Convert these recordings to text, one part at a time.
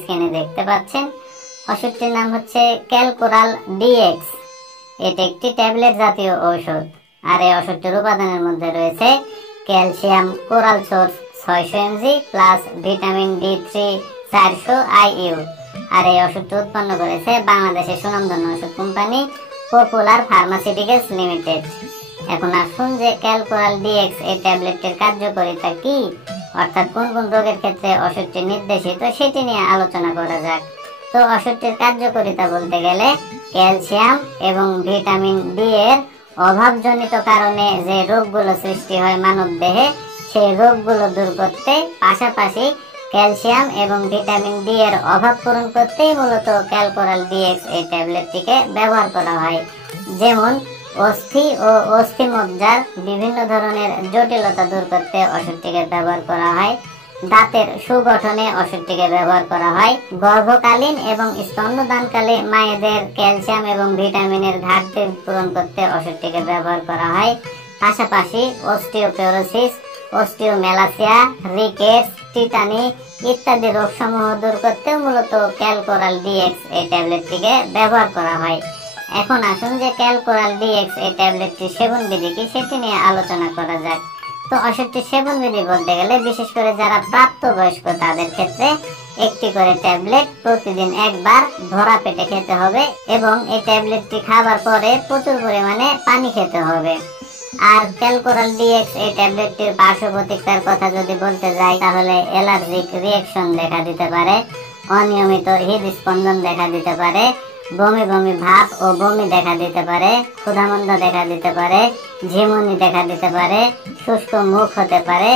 স্ক্রিনে দেখতে পাচ্ছেন। ওষুধটির নাম হচ্ছে ক্যালকোরাল ডিএক্স। এটি একটি ট্যাবলেট জাতীয় ঔষধ। আর এই ওষুধটির উপাদানের মধ্যে রয়েছে calcium coral source 600 mg plus vitamin D3 400 IU। আর এই ওষুধটি উৎপন্ন করেছে বাংলাদেশের সুনামধন্য ওষুধ কোম্পানি পপুলার ফার্মাসিউটিক্যালস লিমিটেড। এখন আসুন যে ক্যালকোরাল ডিএক্স এই ট্যাবলেটটির কার্যকারিতা কি, অর্থাৎ কোন কোন রোগের ক্ষেত্রে ওষুধটি নির্দেশিত সেটি নিয়ে আলোচনা করা যাক। তো ওষুধটির কার্যকারিতা বলতে গেলে ক্যালসিয়াম এবং ভিটামিন ডি এর অভাবজনিত কারণে যে রোগগুলো সৃষ্টি হয় মানব দেহে, সেই রোগগুলো দূর করতে, পাশাপাশি ক্যালসিয়াম এবং ভিটামিন ডি এর অভাব পূরণ করতেই মূলত ক্যালকোরাল ডিএক্স এই ট্যাবলেটটিকে ব্যবহার করা হয়। যেমন অস্থি ও অস্থিমজ্জার বিভিন্ন ধরনের জটিলতা দূর করতে ওষুধটিকে ব্যবহার করা হয়। দাঁতের সুগঠনে ওষুধটিকে ব্যবহার করা হয়। গর্ভকালীন এবং স্তন্যদানকালে মায়েদের ক্যালসিয়াম এবং ভিটামিনের ঘাটতি পূরণ করতে ওষুধটিকে ব্যবহার করা হয়। পাশাপাশি অস্টিওপোরোসিস, অস্টিওমেলাসিয়া, রিকেটস, টিটানি ইত্যাদি রোগসমূহ দূর করতেও মূলত ক্যালকোরাল ডিএক্স এই ট্যাবলেটটিকে ব্যবহার করা হয়। এখন আসুন যে ক্যালকোরাল ডিএক্স এই ট্যাবলেটটির সেবন বিধি কি সেটি নিয়ে আলোচনা করা যাক। তো ওষুধটির সেবন বিধি বলতে গেলে বিশেষ করে যারা প্রাপ্তবয়স্ক তাদের ক্ষেত্রে একটি করে ট্যাবলেট প্রতিদিন একবার ভরা পেটে খেতে হবে এবং এই ট্যাবলেটটি খাবার পরে প্রচুর পরিমাণে পানি খেতে হবে। আর ক্যালকোরাল ডিএক্স এই ট্যাবলেটটির পার্শ্ব প্রতিক্রিয়ার কথা যদি বলতে যাই তাহলে অ্যালার্জিক রিঅ্যাকশন দেখা দিতে পারে, অনিয়মিত হৃদস্পন্দন দেখা দিতে পারে, বমি বমি ভাব ও বমি দেখা দিতে পারে, ক্ষুধামন্দ দেখা দিতে পারে, ঝিমুনি দেখা দিতে পারে, শুষ্ক মুখ হতে পারে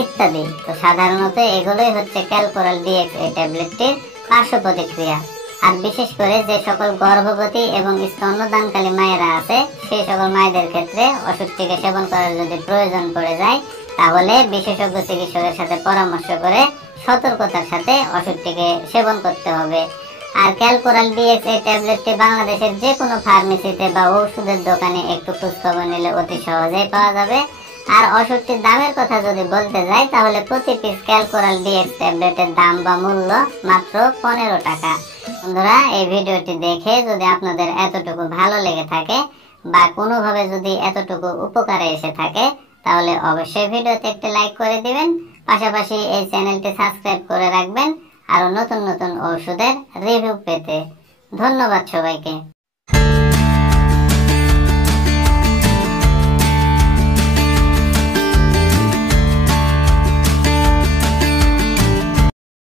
ইত্যাদি। তো সাধারণত এগুলোই হচ্ছে ক্যালকোরাল ডিএক্স এই ট্যাবলেটটির পার্শ্ব প্রতিক্রিয়া। আর বিশেষ করে যে সকল গর্ভবতী এবং স্তন্যদানকারী মায়েরা আছে সেই সকল মায়েদের ক্ষেত্রে ওষুধটিকে সেবন করার যদি প্রয়োজন পড়ে যায় তাহলে বিশেষজ্ঞ চিকিৎসকের সাথে পরামর্শ করে সতর্কতার সাথে ওষুধটিকে সেবন করতে হবে। আর ক্যালকোরাল ডিএক্স এই ট্যাবলেটটি বাংলাদেশের যে কোনো ফার্মেসিতে বা ওষুধের দোকানে একটু খোঁজখবর নিলে অতি সহজেই পাওয়া যাবে। আর ওষুধটির দামের কথা যদি বলতে যাই তাহলে প্রতি পিস ক্যালকোরাল ডিএক্স ট্যাবলেটের দাম বা মূল্য মাত্র 15 টাকা। বন্ধুরা, এই ভিডিওটি দেখে যদি আপনাদের এতটুকু ভালো লেগে থাকে বা কোনোভাবে যদি এতটুকু উপকারে এসে থাকে তাহলে অবশ্যই ভিডিওতে একটি লাইক করে দিবেন। পাশাপাশি এই চ্যানেলটি সাবস্ক্রাইব করে রাখবেন আরো নতুন নতুন ওষুধের রিভিউ পেতে। ধন্যবাদ সবাইকে।